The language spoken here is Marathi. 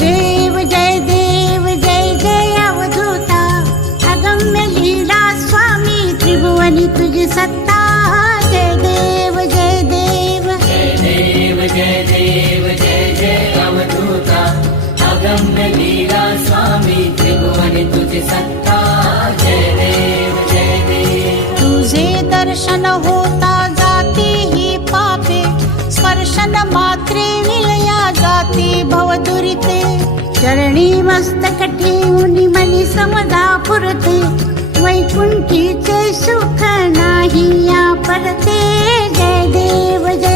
देव जय देव जय जय अवधूता अगम्य लीला स्वामी त्रिभुवनी तुझी सत्ता जय देव जय देव जय देव जय देव जय जय अवधूता अगम्य लीला स्वामी त्रिभुवनी तुझी सत्ता जय देव जय देव तुझे दर्शन होता जाती ही पापे स्पर्शन मात्रे विलया जाती भवदुरिते चरणी मस्तक ठेवून मनी समदा पुरते वैकुंठीचे सुख नाही या परते जय देव जय